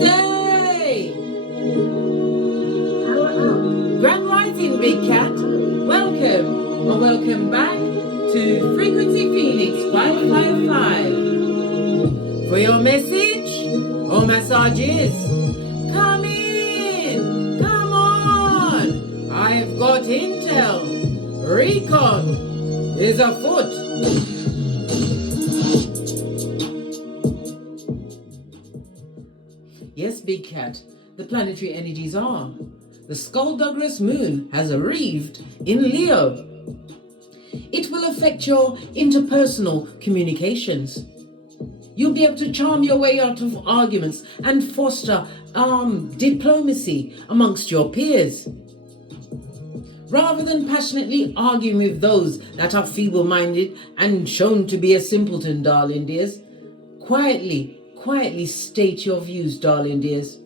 Namaste! Grand Rising, Big Cat. Welcome or welcome back to Frequency Phoenix 555. For your message or massages, come in, come on. I've got intel. Recon is afoot. Yes, Big Cat, the planetary energies are. The Skullduggerous moon has arrived in Leo. It will affect your interpersonal communications. You'll be able to charm your way out of arguments and foster diplomacy amongst your peers. Rather than passionately arguing with those that are feeble-minded and shown to be a simpleton, darling dears, quietly state your views, darling dears.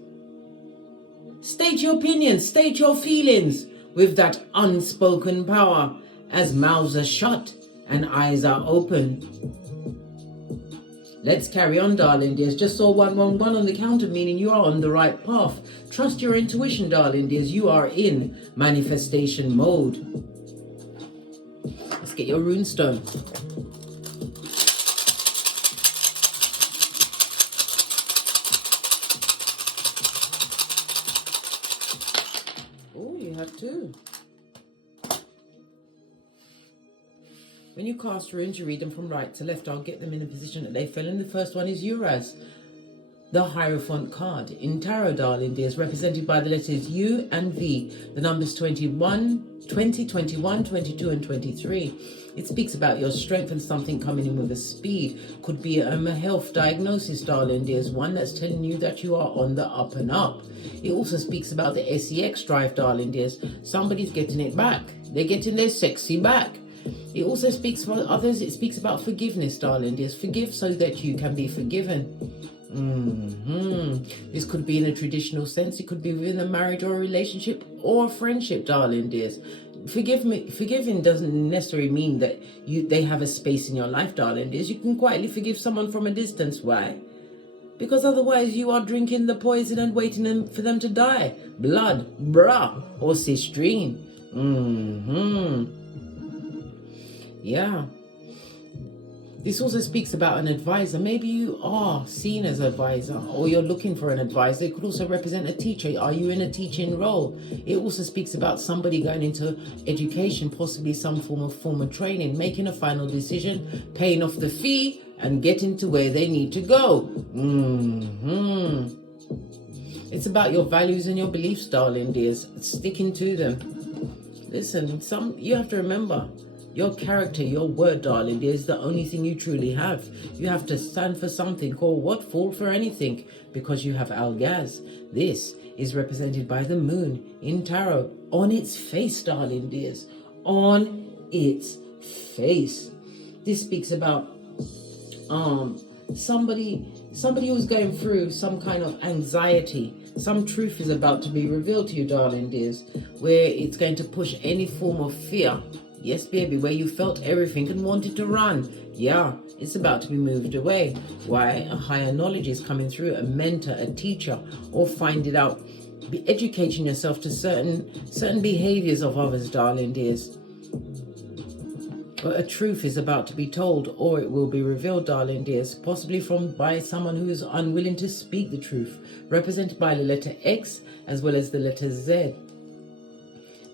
State your opinions, state your feelings with that unspoken power, as mouths are shut and eyes are open. Let's carry on, darling dears. Just saw 111 on the counter, meaning you are on the right path. Trust your intuition, darling dears. You are in manifestation mode. Let's get your runestone. Oh, you have two. When you cast runes, you read them from right to left. I'll get them in the position that they fell in. The first one is Uras, the Hierophant card. In tarot, darling dears, represented by the letters U and V. The numbers 20, 21, 22 and 23. It speaks about your strength and something coming in with a speed. Could be a health diagnosis, darling dears, one that's telling you that you are on the up and up. It also speaks about the SEX drive, darling dears. Somebody's getting it back. They're getting their sexy back. It also speaks for others. It speaks about forgiveness, darling dears. Forgive so that you can be forgiven. This could be in a traditional sense. It could be within a marriage or a relationship or a friendship, darling dears. Forgiving doesn't necessarily mean that they have a space in your life, darling dears. You can quietly forgive someone from a distance. Why? Because otherwise you are drinking the poison and waiting for them to die. Blood, bruh, or cistrine. Yeah. This also speaks about an advisor. Maybe you are seen as an advisor or you're looking for an advisor. It could also represent a teacher. Are you in a teaching role? It also speaks about somebody going into education, possibly some form of training, making a final decision, paying off the fee and getting to where they need to go. It's about your values and your beliefs, darling dears. Sticking to them. Listen, you have to remember, your character, your word, darling, is the only thing you truly have. You have to stand for something, or what, fall for anything, because you have Algaz. This is represented by the moon in tarot, on its face, darling dears, on its face. This speaks about somebody who's going through some kind of anxiety. Some truth is about to be revealed to you, darling dears, where it's going to push any form of fear. Yes, baby, where you felt everything and wanted to run. Yeah, it's about to be moved away. Why? A higher knowledge is coming through, a mentor, a teacher, or find it out. Be educating yourself to certain behaviors of others, darling dears. But a truth is about to be told, or it will be revealed, darling dears, possibly by someone who is unwilling to speak the truth, represented by the letter X as well as the letter Z.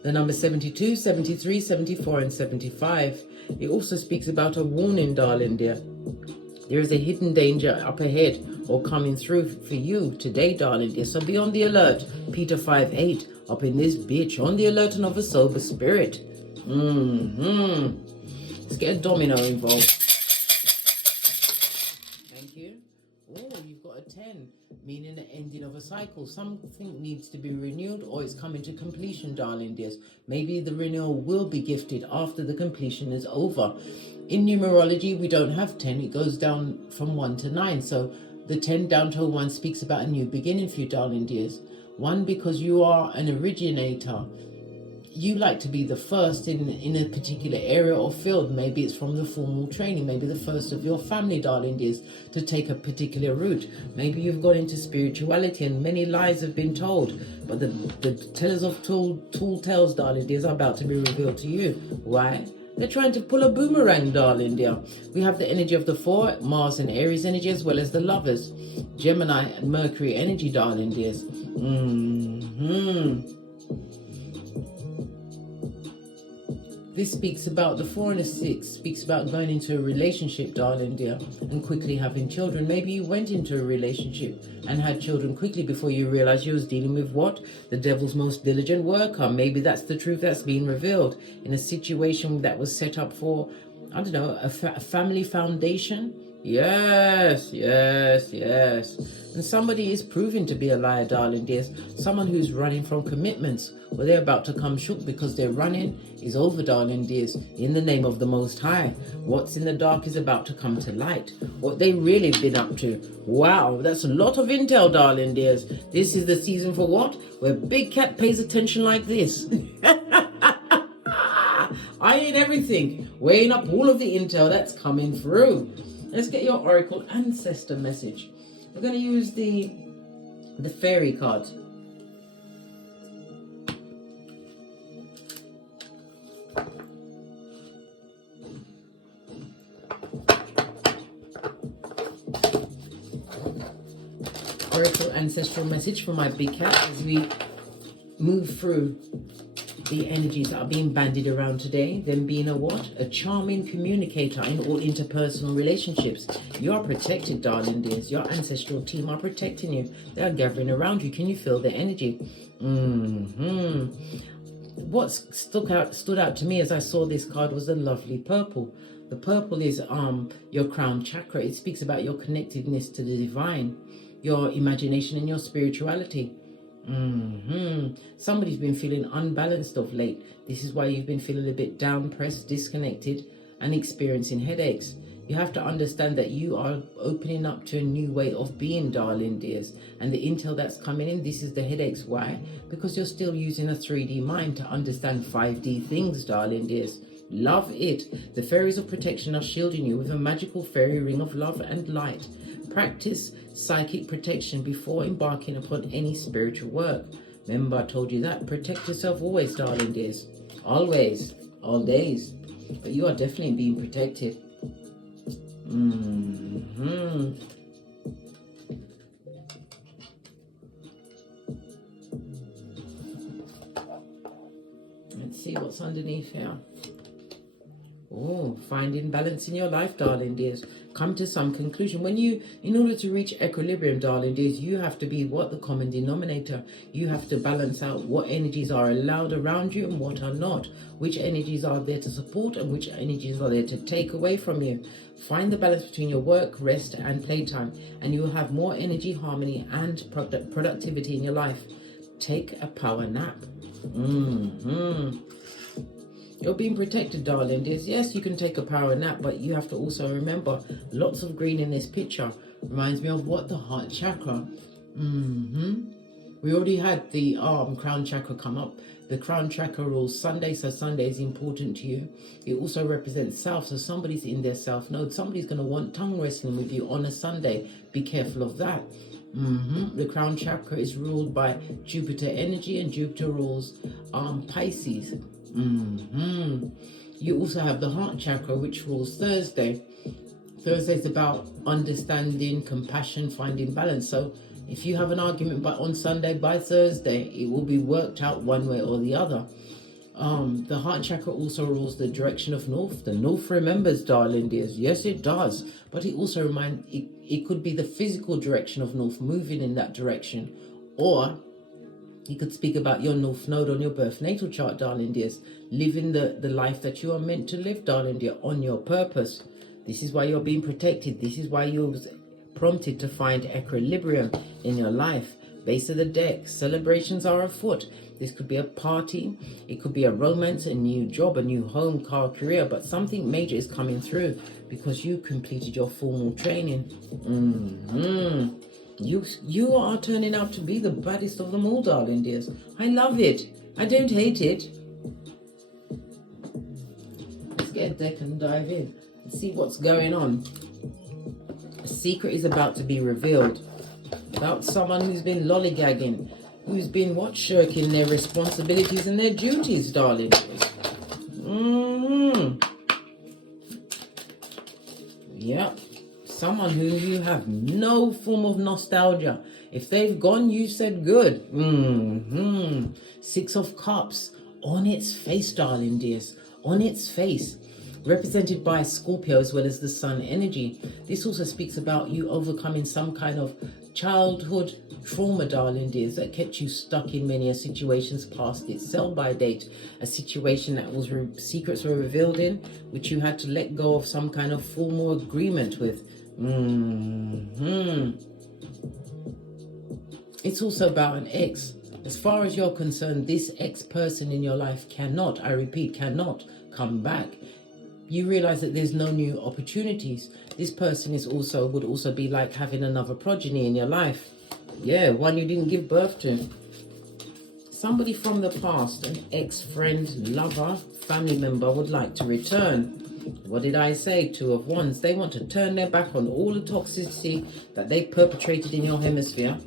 The number 72, 73, 74 and 75. It also speaks about a warning, darling dear. There is a hidden danger up ahead or coming through for you today, darling dear. So be on the alert. Peter 5:8, up in this bitch, on the alert and of a sober spirit. Let's get a domino involved. Thank you. Oh, you've got a 10. Meaning the ending of a cycle. Something needs to be renewed or it's coming to completion, darling dears. Maybe the renewal will be gifted after the completion is over. In numerology, we don't have 10. It goes down from 1 to 9. So the 10 down to a 1 speaks about a new beginning for you, darling dears. 1, because you are an originator. you like to be the first in a particular area or field. Maybe it's from the formal training. Maybe the first of your family, darling dears, to take a particular route. Maybe you've gone into spirituality and many lies have been told. But the tellers of tall tales, darling dears, are about to be revealed to you. Why? They're trying to pull a boomerang, darling dear. We have the energy of the four, Mars and Aries energy, as well as the lovers. Gemini and Mercury energy, darling dears. This speaks about the 4 and the 6, speaks about going into a relationship, darling dear, and quickly having children. Maybe you went into a relationship and had children quickly before you realized you was dealing with what? The devil's most diligent worker. Maybe that's the truth that's being revealed in a situation that was set up for, I don't know, a family foundation. Yes. And somebody is proving to be a liar, darling dears. Someone who's running from commitments. Well, they're about to come shook because their running is over, darling dears. In the name of the Most High. What's in the dark is about to come to light. What they really been up to. Wow, that's a lot of intel, darling dears. This is the season for what? Where Big Cat pays attention like this. Eyeing everything. Weighing up all of the intel that's coming through. Let's get your Oracle Ancestor message. We're going to use the Fairy card. Oracle Ancestral message for my big cat as we move through the energies that are being bandied around today, them being a what? A charming communicator in all interpersonal relationships. You are protected, darling dears. Your ancestral team are protecting you. They are gathering around you. Can you feel the energy? What stood out to me as I saw this card was the lovely purple. The purple is your crown chakra. It speaks about your connectedness to the divine, your imagination and your spirituality. Somebody's been feeling unbalanced of late. This is why you've been feeling a bit down, pressed, disconnected, and experiencing headaches. You have to understand that you are opening up to a new way of being, darling dears. And the intel that's coming in, this is the headaches. Why? Because you're still using a 3D mind to understand 5D things, darling dears. Love it. The fairies of protection are shielding you with a magical fairy ring of love and light. Practice psychic protection before embarking upon any spiritual work. Remember, I told you that. Protect yourself always, darling dears. Always. All days. But you are definitely being protected. Let's see what's underneath here. Oh, finding balance in your life, darling dears. Come to some conclusion. In order to reach equilibrium, darling dears, you have to be what? The common denominator. You have to balance out what energies are allowed around you and what are not. Which energies are there to support and which energies are there to take away from you. Find the balance between your work, rest, and playtime, and you will have more energy, harmony, and productivity in your life. Take a power nap. You're being protected, darling dears. Yes, you can take a power nap, but you have to also remember lots of green in this picture. Reminds me of what? The heart chakra. We already had the crown chakra come up. The crown chakra rules Sunday, so Sunday is important to you. It also represents self, so somebody's in their self node. Somebody's going to want tongue wrestling with you on a Sunday. Be careful of that. The crown chakra is ruled by Jupiter energy, and Jupiter rules Pisces. You also have the heart chakra, which rules Thursday. Thursday is about understanding, compassion, finding balance. So if you have an argument on Sunday, by Thursday it will be worked out one way or the other. The heart chakra also rules the direction of north. The north remembers, darling dears. Yes, it does. But it also reminds, it could be the physical direction of north, moving in that direction. Or you could speak about your north node on your birth natal chart, darling dears. Living the life that you are meant to live, darling dear, on your purpose. This is why you're being protected. This is why you're prompted to find equilibrium in your life. Base of the deck. Celebrations are afoot. This could be a party. It could be a romance, a new job, a new home, car, career. But something major is coming through because you completed your formal training. You are turning out to be the baddest of them all, darling dears. I love it. I don't hate it. Let's get a deck and dive in and see what's going on. A secret is about to be revealed about someone who's been lollygagging, who's been shirking their responsibilities and their duties, darling. Yep. Someone who you have no form of nostalgia. If they've gone, you said good. Six of Cups on its face, darling dears. On its face. Represented by Scorpio as well as the Sun energy. This also speaks about you overcoming some kind of childhood trauma, darling dears, that kept you stuck in many situations past its sell-by date. A situation that was secrets were revealed in, which you had to let go of some kind of formal agreement with. It's also about an ex. As far as you're concerned, this ex-person in your life cannot, I repeat, cannot come back. You realize that there's no new opportunities. This person would also be like having another progeny in your life. Yeah, one you didn't give birth to. Somebody from the past, an ex-friend, lover, family member would like to return. What did I say? Two of Wands. They want to turn their back on all the toxicity that they perpetrated in your hemisphere.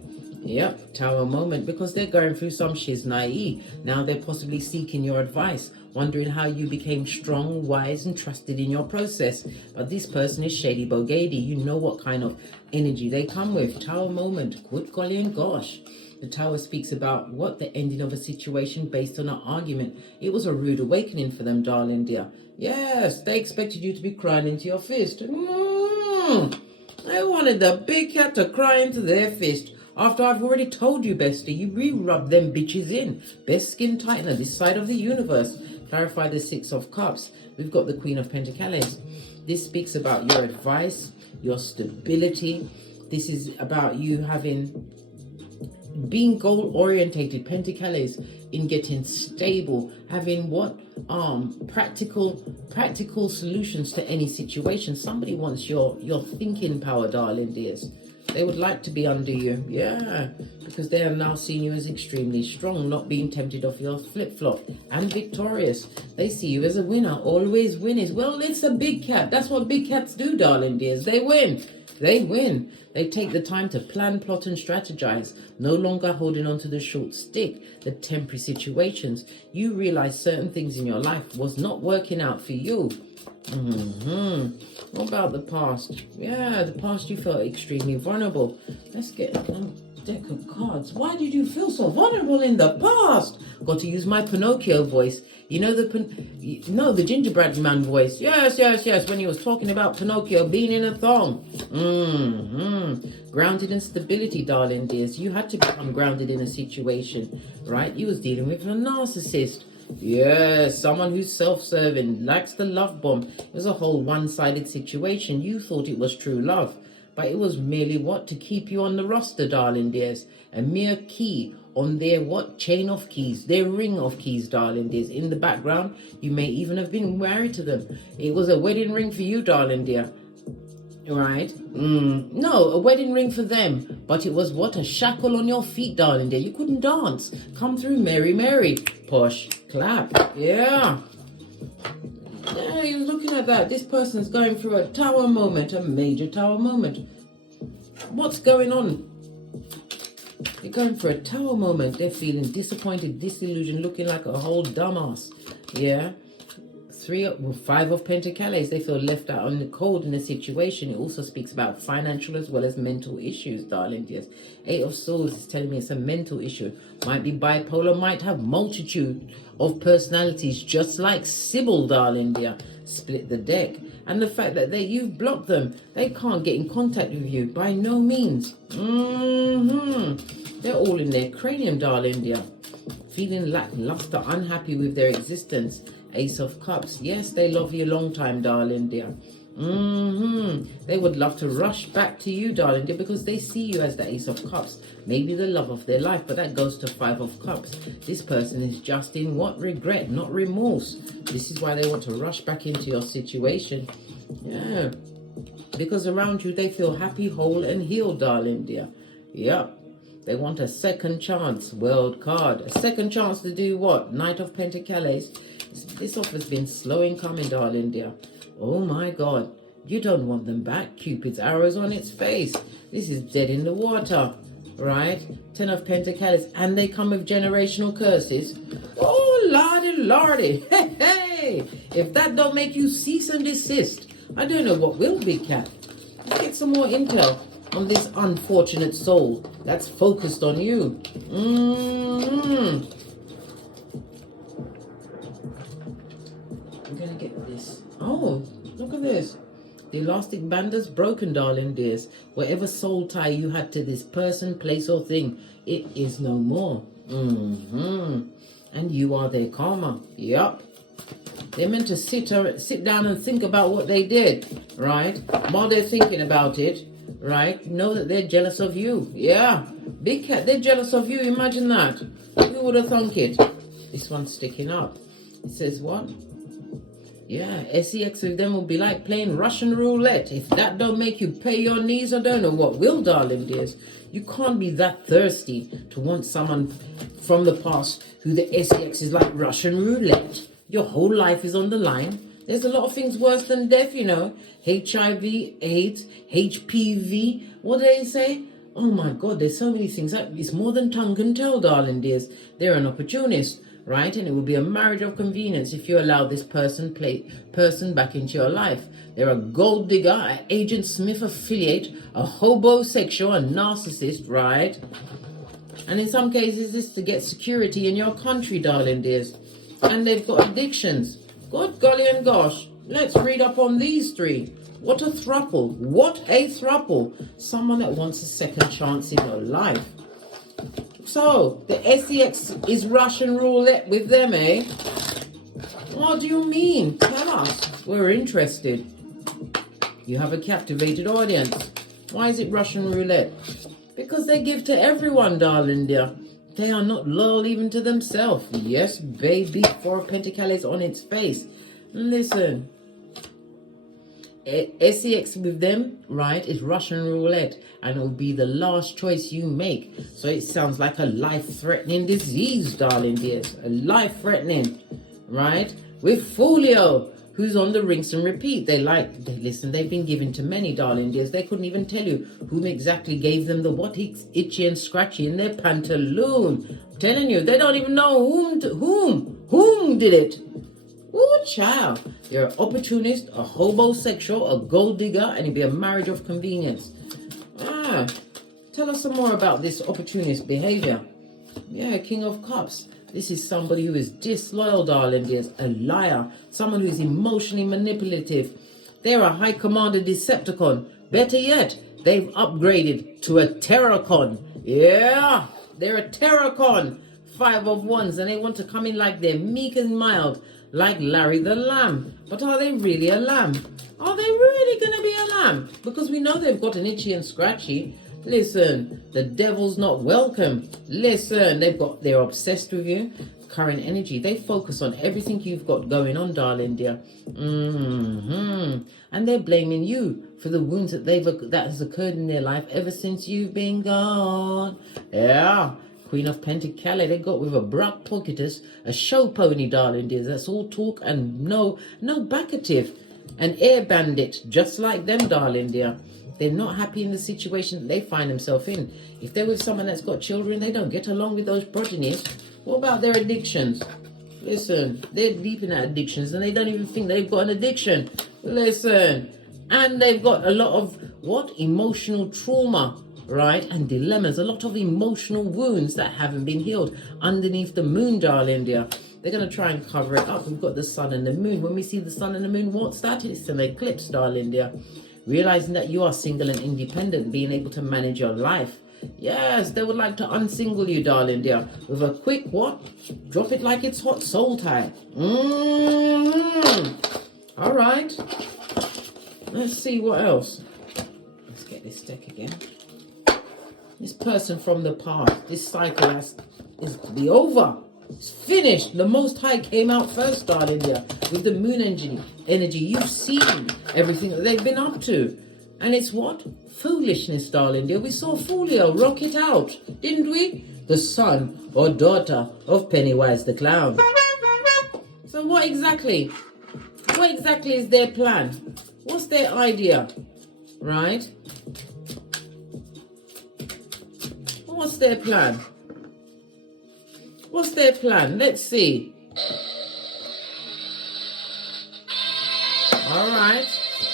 Yep, Tower moment, because they're going through some shiznai. Now they're possibly seeking your advice, wondering how you became strong, wise, and trusted in your process. But this person is shady bogady. You know what kind of energy they come with. Tower moment, good golly and gosh. The Tower speaks about the ending of a situation based on an argument. It was a rude awakening for them, darling dear. Yes, they expected you to be crying into your fist. They wanted the big cat to cry into their fist. After I've already told you, bestie, you re-rub them bitches in. Best skin tightener this side of the universe. Clarify the Six of Cups. We've got the Queen of Pentacles. This speaks about your advice, your stability. This is about you being goal-orientated, Pentacles, in getting stable, having practical solutions to any situation. Somebody wants your thinking power, darling dears. They would like to be under you, yeah, because they are now seeing you as extremely strong, not being tempted off your flip-flop, and victorious. They see you as a winner, always winning. Well, it's a big cat. That's what big cats do, darling dears. They win. They win. They take the time to plan, plot, and strategize, no longer holding on to the short stick, the temporary situations. You realize certain things in your life was not working out for you. What about the past? Yeah, the past you felt extremely vulnerable. Let's get a deck of cards. Why did you feel so vulnerable in the past? Got to use my Pinocchio voice. You know the gingerbread man voice. Yes. When he was talking about Pinocchio being in a thong. Grounded in stability, darling dears. You had to become grounded in a situation, right? You was dealing with a narcissist. Yes, someone who's self-serving, likes the love bomb. It was a whole one-sided situation. You thought it was true love, but it was merely to keep you on the roster, darling dears. A mere key on their chain of keys, their ring of keys, darling dears. In the background, you may even have been married to them. It was a wedding ring for you, darling dear. Right? No, a wedding ring for them. But it was a shackle on your feet, darling dear. You couldn't dance. Come through, Mary, Mary. Push, clap. Yeah. Yeah, he was looking at that. This person's going through a tower moment, a major tower moment. What's going on? They're going for a tower moment. They're feeling disappointed, disillusioned, looking like a whole dumbass. Yeah. Five of Pentacles. They feel left out on the cold in a situation. It also speaks about financial as well as mental issues, darling dears. Eight of Swords is telling me it's a mental issue. Might be bipolar, might have multitude of personalities, just like Sybil, darling dear. Split the deck. And the fact that you've blocked them. They can't get in contact with you by no means. They're all in their cranium, darling dear. Feeling lackluster, unhappy with their existence. Ace of Cups. Yes, they love you a long time, darling dear. They would love to rush back to you, darling dear, because they see you as the Ace of Cups. Maybe the love of their life, but that goes to Five of Cups. This person is just in regret, not remorse. This is why they want to rush back into your situation. Yeah. Because around you, they feel happy, whole, and healed, darling dear. Yep. They want a second chance. World card. A second chance to do what? Knight of Pentacles. This offer's been slow in coming, darling dear. Oh my God. You don't want them back. Cupid's arrows on its face. This is dead in the water, right? 10 of Pentacles, and they come with generational curses. Oh, lordy, lordy. Hey, hey. If that don't make you cease and desist, I don't know what will, big cat. Let's get some more intel on this unfortunate soul that's focused on you. I'm gonna get this. Oh, look at this. The elastic band is broken, darling dears. Whatever soul tie you had to this person, place, or thing, it is no more. And you are their karma. Yup. They're meant to sit down and think about what they did, right? While they're thinking about it, right? Know that they're jealous of you. Yeah. Big cat, they're jealous of you. Imagine that. Who would have thunk it? This one's sticking up. It says what? Yeah, sex with them will be like playing Russian roulette. If that don't make you pay your knees, I don't know what will, darling dears. You can't be that thirsty to want someone from the past who the sex is like Russian roulette. Your whole life is on the line. There's a lot of things worse than death, you know. HIV, AIDS, HPV. What do they say? Oh my God, there's so many things. It's more than tongue can tell, darling dears. They're an opportunist, right? And it will be a marriage of convenience if you allow this person back into your life. They're a gold digger, an Agent Smith affiliate, a hobosexual, a narcissist, right? And in some cases, it's to get security in your country, darling dears. And they've got addictions. God, golly and gosh. Let's read up on these three. What a throuple. What a throuple. Someone that wants a second chance in your life. So, the SEX is Russian roulette with them, eh? What do you mean? Tell us. We're interested. You have a captivated audience. Why is it Russian roulette? Because they give to everyone, darling dear. They are not loyal even to themselves. Yes, baby. 4 of Pentacles on its face. Listen. SEX with them, right, is Russian roulette. And it will be the last choice you make. So it sounds like a life-threatening disease, darling dears. A life-threatening, right? With Folio, who's on the rinse and repeat. Listen, they've been given to many, darling dears. They couldn't even tell you whom exactly gave them the what itchy and scratchy in their pantaloon. I'm telling you, they don't even know whom did it. Ooh, child. You're an opportunist, a hobosexual, a gold digger, and it'll be a marriage of convenience. Tell us some more about this opportunist behavior. Yeah, King of Cups. This is somebody who is disloyal, darling dears, a liar, someone who is emotionally manipulative. They're a high commander Decepticon. Better yet, they've upgraded to a Terracon. Yeah, they're a Terracon. 5 of Wands, and they want to come in like they're meek and mild, like Larry the Lamb. But are they really a lamb? Are they really going to be a lamb? Because we know they've got an itchy and scratchy. Listen, the devil's not welcome. Listen, they're obsessed with you. Current energy, they focus on everything you've got going on, darling dear. And they're blaming you for the wounds that has occurred in their life ever since you've been gone. Yeah. Queen of Pentacles, they got with a Brock Pocketus, a show pony, darling dears. That's all talk and no backative. An air bandit, just like them, darling dear. They're not happy in the situation that they find themselves in. If they're with someone that's got children, they don't get along with those progenies. What about their addictions? Listen, they're deep in their addictions and they don't even think they've got an addiction. Listen, and they've got a lot of, emotional trauma, right? And dilemmas, a lot of emotional wounds that haven't been healed underneath the moon, darling dear. They're going to try and cover it up. We've got the sun and the moon. When we see the sun and the moon, what's that? It's an eclipse, darling dear. Realizing that you are single and independent, being able to manage your life. Yes, they would like to unsingle you, darling dear, with a quick drop it like it's hot soul tie. All right. Let's see what else. Let's get this deck again. This person from the past, this cycle is to be over. It's finished. The Most High came out first, darling dear, with the moon energy. You've seen everything that they've been up to. And it's foolishness, darling dear. We saw Folio rock it out, didn't we? The son or daughter of Pennywise the Clown. So what exactly is their plan? What's their idea? Right? What's their plan? What's their plan? Let's see. All right.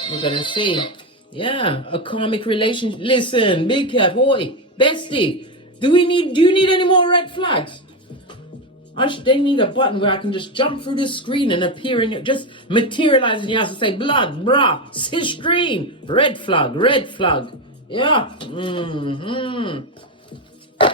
We're going to see. Yeah, a karmic relationship. Listen, big cat, boy, bestie. Do you need any more red flags? They need a button where I can just jump through the screen and appear in it, just materialize in your house and say, blood, brah, cis stream, red flag, red flag. Yeah.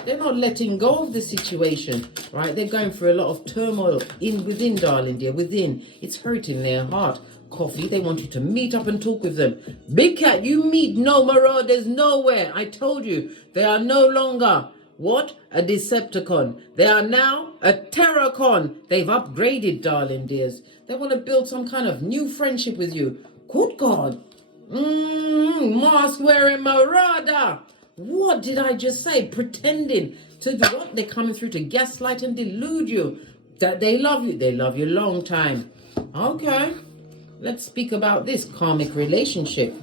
They're not letting go of the situation, right? They're going through a lot of turmoil within, darling dear, within. It's hurting their heart. Coffee, they want you to meet up and talk with them. Big cat, you meet no marauders nowhere. I told you, they are no longer, what? A Decepticon. They are now a Terracon. They've upgraded, darling dears. They want to build some kind of new friendship with you. Good God. Mask wearing marauder. What did I just say? Pretending to do what? They're coming through to gaslight and delude you. That they love you. They love you long time. Okay. Let's speak about this karmic relationship.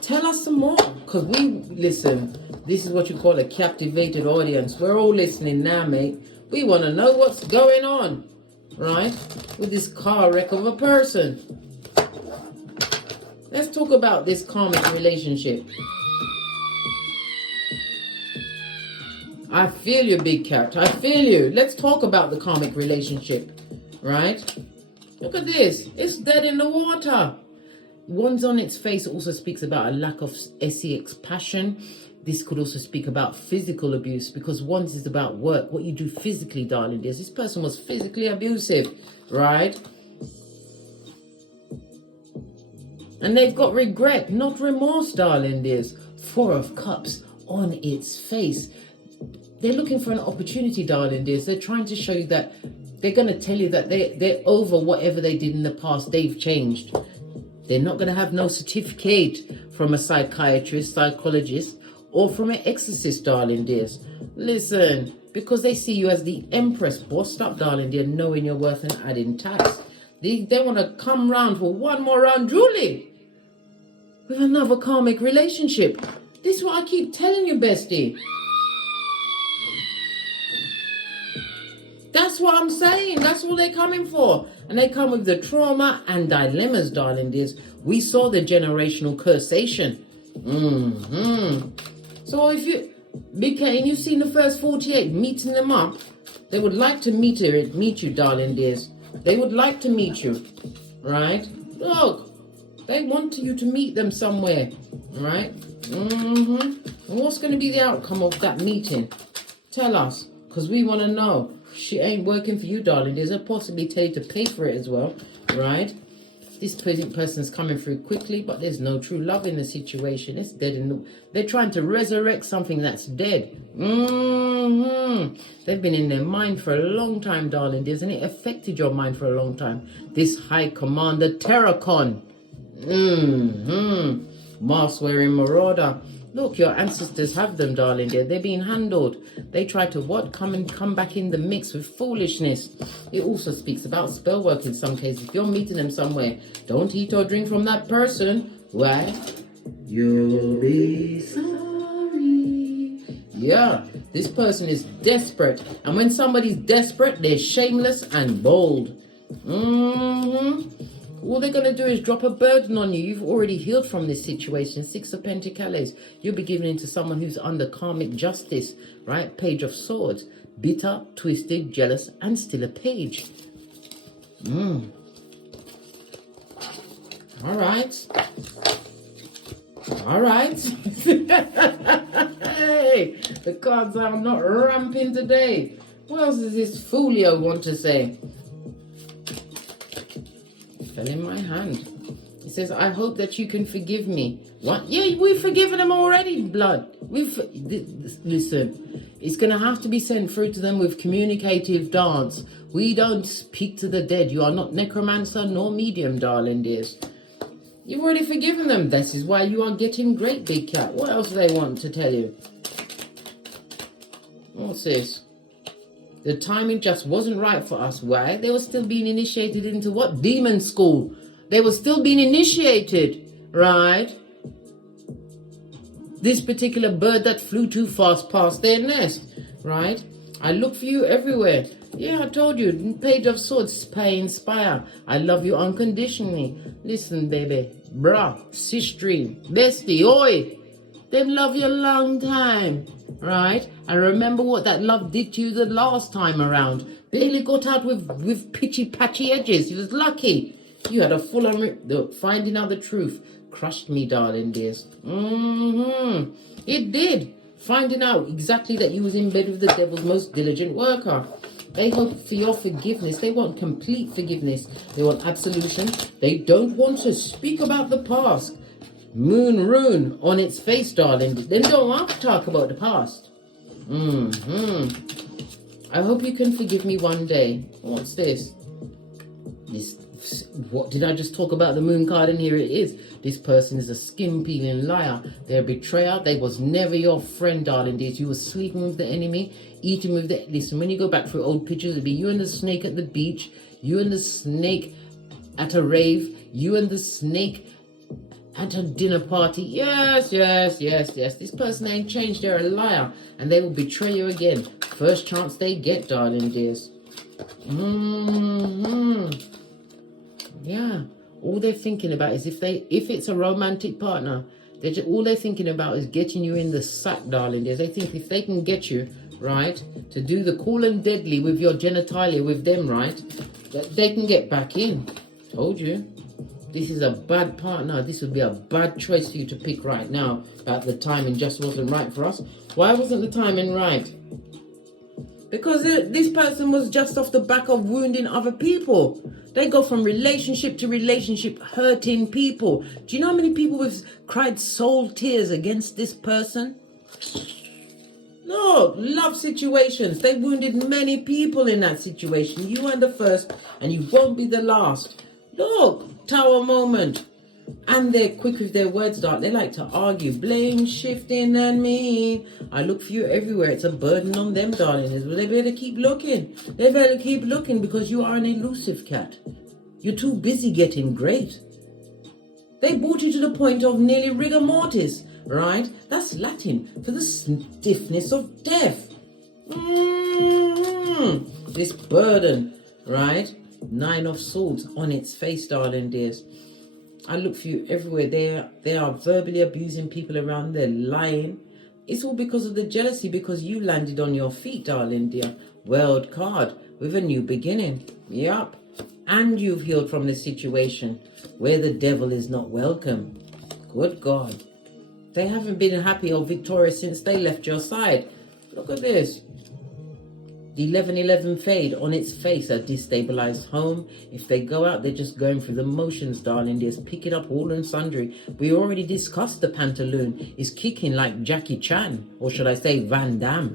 Tell us some more. Because listen, this is what you call a captivated audience. We're all listening now, mate. We want to know what's going on, right? With this car wreck of a person. Let's talk about this karmic relationship. I feel you, big cat. I feel you. Let's talk about the karmic relationship, right? Look at this. It's dead in the water. One's on its face also speaks about a lack of sex passion. This could also speak about physical abuse, because one's is about work, what you do physically, darling dears. This person was physically abusive, right? And they've got regret, not remorse, darling dears. 4 of Cups on its face. They're looking for an opportunity, darling dears. They're trying to show you that they're going to tell you that they're over whatever they did in the past. They've changed. They're not going to have no certificate from a psychiatrist, psychologist, or from an exorcist, darling dears. Listen, because they see you as the empress, bossed up, darling dear, knowing your worth and adding tax. They want to come round for one more round, Julie, with another karmic relationship. This is what I keep telling you, bestie. That's what I'm saying. That's what they're coming for. And they come with the trauma and dilemmas, darling dears. We saw the generational cursation. So if you, Big K, and you've seen the first 48, meeting them up, they would like to meet you, darling dears. They would like to meet you, right? Look, they want you to meet them somewhere, right? And what's going to be the outcome of that meeting? Tell us, because we want to know. She ain't working for you, darling. There's a possibility tell you to pay for it as well, right? This person's coming through quickly, but there's no true love in the situation. It's dead. They're trying to resurrect something that's dead. They've been in their mind for a long time, darling. Hasn't it affected your mind for a long time? This High Commander Terracon. Mask wearing marauder. Look, your ancestors have them, darling dear. They're being handled. They try to come back in the mix with foolishness. It also speaks about spell work in some cases. If you're meeting them somewhere, don't eat or drink from that person. Why? You'll be sorry. Yeah, this person is desperate. And when somebody's desperate, they're shameless and bold. All they're going to do is drop a burden on you. You've already healed from this situation. 6 of Pentacles. You'll be given into someone who's under karmic justice, right? Page of Swords. Bitter, twisted, jealous, and still a page. All right. All right. Hey, the cards are not ramping today. What else does this folio want to say? Fell in my hand. It says, I hope that you can forgive me. What? Yeah, we've forgiven them already, blood. Listen, it's going to have to be sent through to them with communicative dance. We don't speak to the dead. You are not necromancer nor medium, darling dears. You've already forgiven them. This is why you are getting great, big cat. What else do they want to tell you? What's this? The timing just wasn't right for us. Why? They were still being initiated into what? Demon school. They were still being initiated, right? This particular bird that flew too fast past their nest, right? I look for you everywhere. Yeah, I told you, Page of Swords, pay, inspire. I love you unconditionally. Listen, baby, bruh, sister, bestie, oi. Them love you a long time, right? I remember what that love did to you the last time around. Barely got out with pitchy-patchy edges. You was lucky. You had a full-on finding out the truth. Crushed me, darling dears. It did. Finding out exactly that you was in bed with the devil's most diligent worker. They hope for your forgiveness. They want complete forgiveness. They want absolution. They don't want to speak about the past. Moon rune on its face, darling. They don't want to talk about the past. I hope you can forgive me one day. What's this? What did I just talk about? The moon card, and here it is. This person is a skin-peeling liar. They're a betrayer. They was never your friend, darling dears. You were sleeping with the enemy, eating with the... Listen, when you go back through old pictures, it'd be you and the snake at the beach, you and the snake at a rave, you and the snake at a dinner party. Yes. This person ain't changed. They're a liar, and they will betray you again. First chance they get, darling dears. Yeah. All they're thinking about is if it's a romantic partner, all they're thinking about is getting you in the sack, darling dears. They think if they can get you, right, to do the cool and deadly with your genitalia with them, right, that they can get back in. Told you. This is a bad partner. This would be a bad choice for you to pick right now. But the timing just wasn't right for us. Why wasn't the timing right? Because this person was just off the back of wounding other people. They go from relationship to relationship, hurting people. Do you know how many people have cried soul tears against this person? No, love situations. They wounded many people in that situation. You weren't the first, and you won't be the last. Look, tower moment. And they're quick with their words, dark. They like to argue, blame, shifting, and mean. I look for you everywhere. It's a burden on them, darling. They better keep looking. They better keep looking because you are an elusive cat. You're too busy getting great. They brought you to the point of nearly rigor mortis, right? That's Latin for the stiffness of death. This burden, right? 9 of Swords on its face, darling dears. I look for you everywhere. They are verbally abusing people around. They're lying. It's all because of the jealousy, because you landed on your feet, darling dear. World card with a new beginning. Yup. And you've healed from this situation where the devil is not welcome. Good God. They haven't been happy or victorious since they left your side. Look at this. The 11-11 fade on its face, a destabilized home. If they go out, they're just going through the motions, darling. Just pick it up all and sundry. We already discussed the pantaloon is kicking like Jackie Chan, or should I say Van Damme.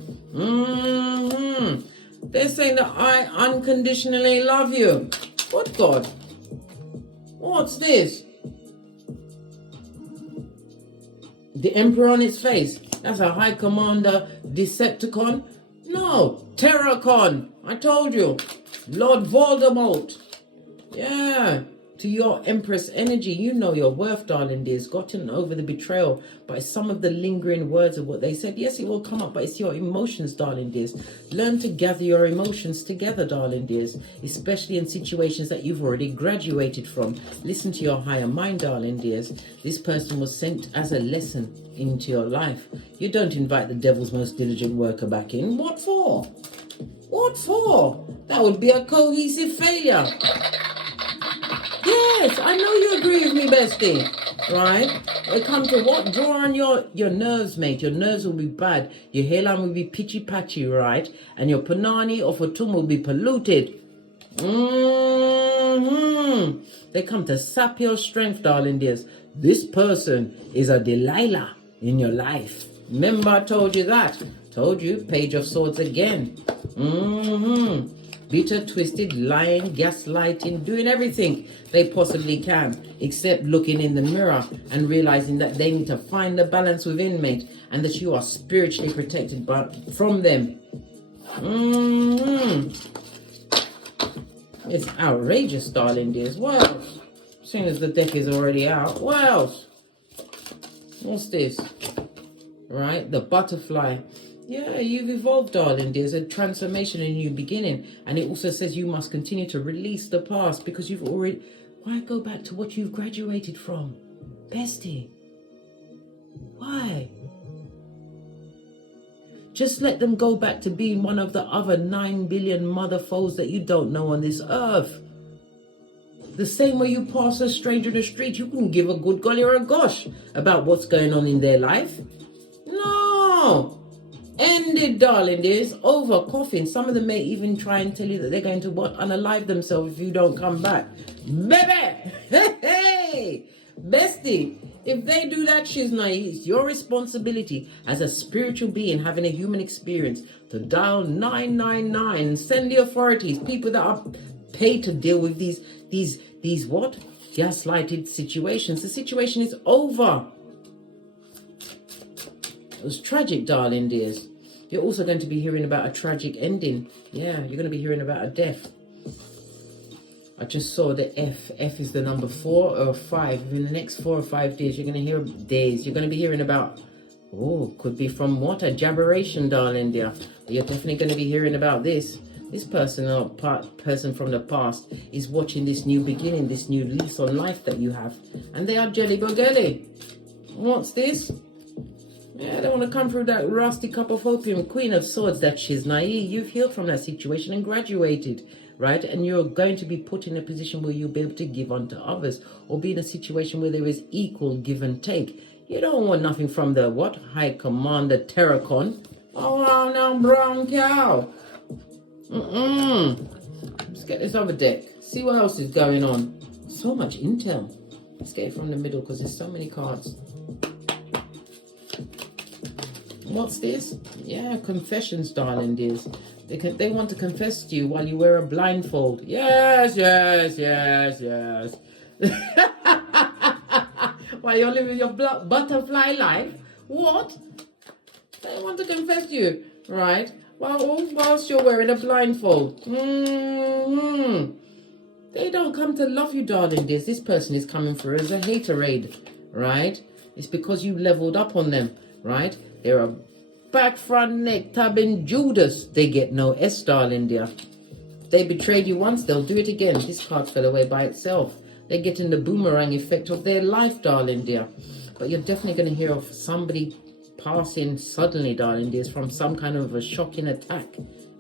They're saying that I unconditionally love you. What God? What's this? The Emperor on its face. That's a High Commander Decepticon. No, Terracon. I told you. Lord Voldemort. Yeah. To your Empress energy, you know your worth, darling dears. Gotten over the betrayal by some of the lingering words of what they said. Yes, it will come up, but it's your emotions, darling dears. Learn to gather your emotions together, darling dears. Especially in situations that you've already graduated from. Listen to your higher mind, darling dears. This person was sent as a lesson into your life. You don't invite the devil's most diligent worker back in. What for? What for? That would be a cohesive failure. Yes, I know you agree with me, bestie. Right? It come to what? Draw on your nerves, mate. Your nerves will be bad. Your hairline will be pitchy-patchy, right? And your panani or fatum will be polluted. They come to sap your strength, darling dears. This person is a Delilah in your life. Remember I told you that? Told you, Page of Swords again. Bitter, twisted, lying, gaslighting, doing everything they possibly can, except looking in the mirror and realizing that they need to find the balance within, mate, and that you are spiritually protected from them. It's outrageous, darling dears. What else? Seeing as the deck is already out. What else? What's this? Right? The butterfly. Yeah, you've evolved, darling. There's a transformation, a new beginning. And it also says you must continue to release the past because you've already... Why go back to what you've graduated from? Bestie. Why? Just let them go back to being one of the other 9 billion mother foes that you don't know on this earth. The same way you pass a stranger in the street, you couldn't give a good golly or a gosh about what's going on in their life. No. Ended, darling. It's over. Coughing. Some of them may even try and tell you that they're going to what? Unalive themselves if you don't come back. Baby! Hey! Bestie! If they do that, she's naive. It's your responsibility as a spiritual being having a human experience to dial 999 and send the authorities, people that are paid to deal with these what? Gaslighted situations. The situation is over. It was tragic, darling dears. You're also going to be hearing about a tragic ending. Yeah, you're going to be hearing about a death. I just saw the F. F is the number 4 or 5. In the next 4 or 5 days, you're going to hear days. You're going to be hearing about, oh, could be from what? A jabberation, darling dear. You're definitely going to be hearing about this. This person or person from the past is watching this new beginning, this new lease on life that you have. And they are jelly bogelly. What's this? Yeah, they want to come through that rusty cup of opium. Queen of Swords, that she's naive. You've healed from that situation and graduated, right? And you're going to be put in a position where you'll be able to give unto others or be in a situation where there is equal give and take. You don't want nothing from the what? High Commander Terracon. Oh, wow, now brown cow. Let's get this other deck. See what else is going on. So much intel. Let's get it from the middle because there's so many cards. What's this? Yeah, confessions, darling dears. They want to confess to you while you wear a blindfold. Yes, yes, yes, yes. While you're living your butterfly life. What? They want to confess to you, right? Whilst you're wearing a blindfold. They don't come to love you, darling dears. This person is coming through as a haterade, right? It's because you leveled up on them, right? They're a back, front, neck, tabbing Judas. They get no S, darling dear. They betrayed you once, they'll do it again. This card fell away by itself. They're getting the boomerang effect of their life, darling dear. But you're definitely going to hear of somebody passing suddenly, darling dears, from some kind of a shocking attack.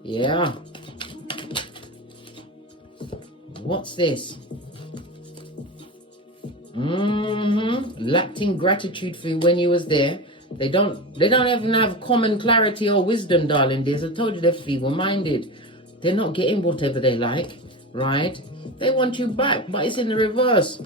Yeah. What's this? Lacked in gratitude for you when you was there. They don't even have common clarity or wisdom, darling dears. I told you they're feeble-minded. They're not getting whatever they like, right? They want you back, but it's in the reverse.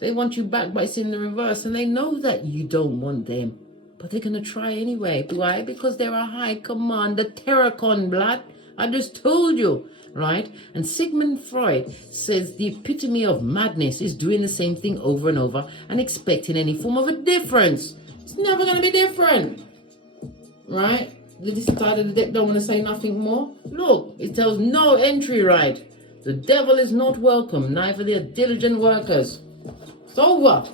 They want you back, but it's in the reverse. And they know that you don't want them. But they're going to try anyway. Why? Because they're a high commander, Terracon blood. I just told you, right? And Sigmund Freud says the epitome of madness is doing the same thing over and over and expecting any form of a difference. It's never going to be different, right? This side of the deck don't want to say nothing more. Look, it tells no entry right. The devil is not welcome, neither their diligent workers. It's over.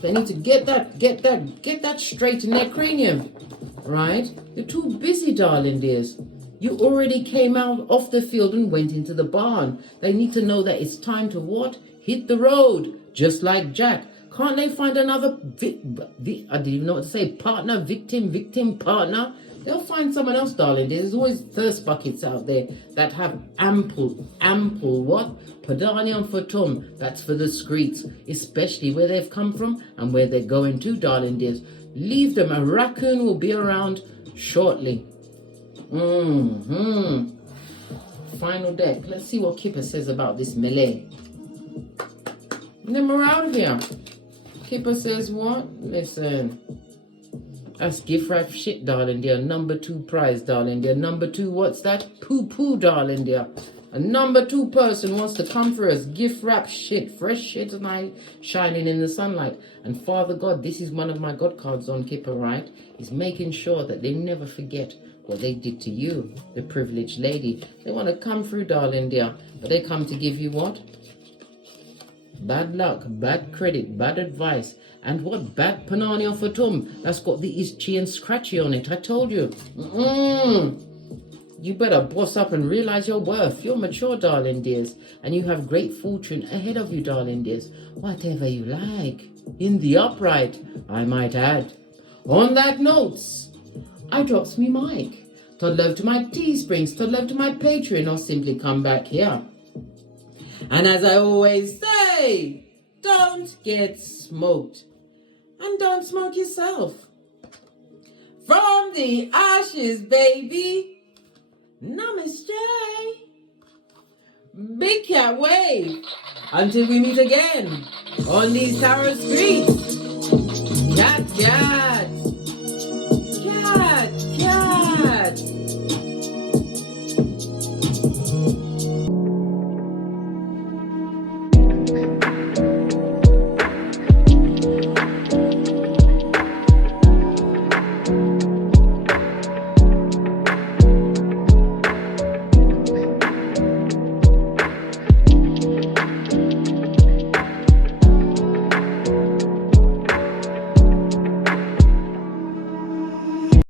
They need to get that straight in their cranium, right? You're too busy, darling dears. You already came out off the field and went into the barn. They need to know that it's time to what? Hit the road, just like Jack. Can't they find another, I didn't even know what to say, partner, victim, partner? They'll find someone else, darling. There's always thirst buckets out there that have ample, what? Padanium fatum, that's for the streets, especially where they've come from and where they're going to, darling dears. Leave them, a raccoon will be around shortly. Final deck. Let's see what Kipper says about this melee. Then we're out of here. Kipper says what? Listen. That's gift wrap shit, darling dear. Number 2 prize, darling dear. Number 2, what's that? Poo, darling dear. A number 2 person wants to come for us, gift wrap shit, fresh shit tonight, shining in the sunlight. And Father God, this is one of my God cards on Kipper, right? Is making sure that they never forget what they did to you, the privileged lady. They want to come through, darling dear, but they come to give you what? Bad luck, bad credit, bad advice, and what? Bad panani off a tum. That's got the itchy and scratchy on it. I told you. You better boss up and realize your worth. You're mature, darling dears, and you have great fortune ahead of you, darling dears. Whatever you like. In the upright, I might add. On that note, I drops me mic. Todd love to my Teesprings, Todd love to my Patreon, or simply come back here. And as I always say, don't get smoked. And don't smoke yourself. From the ashes, baby. Namaste. Big cat wave. Until we meet again on these tarot streets. Cat.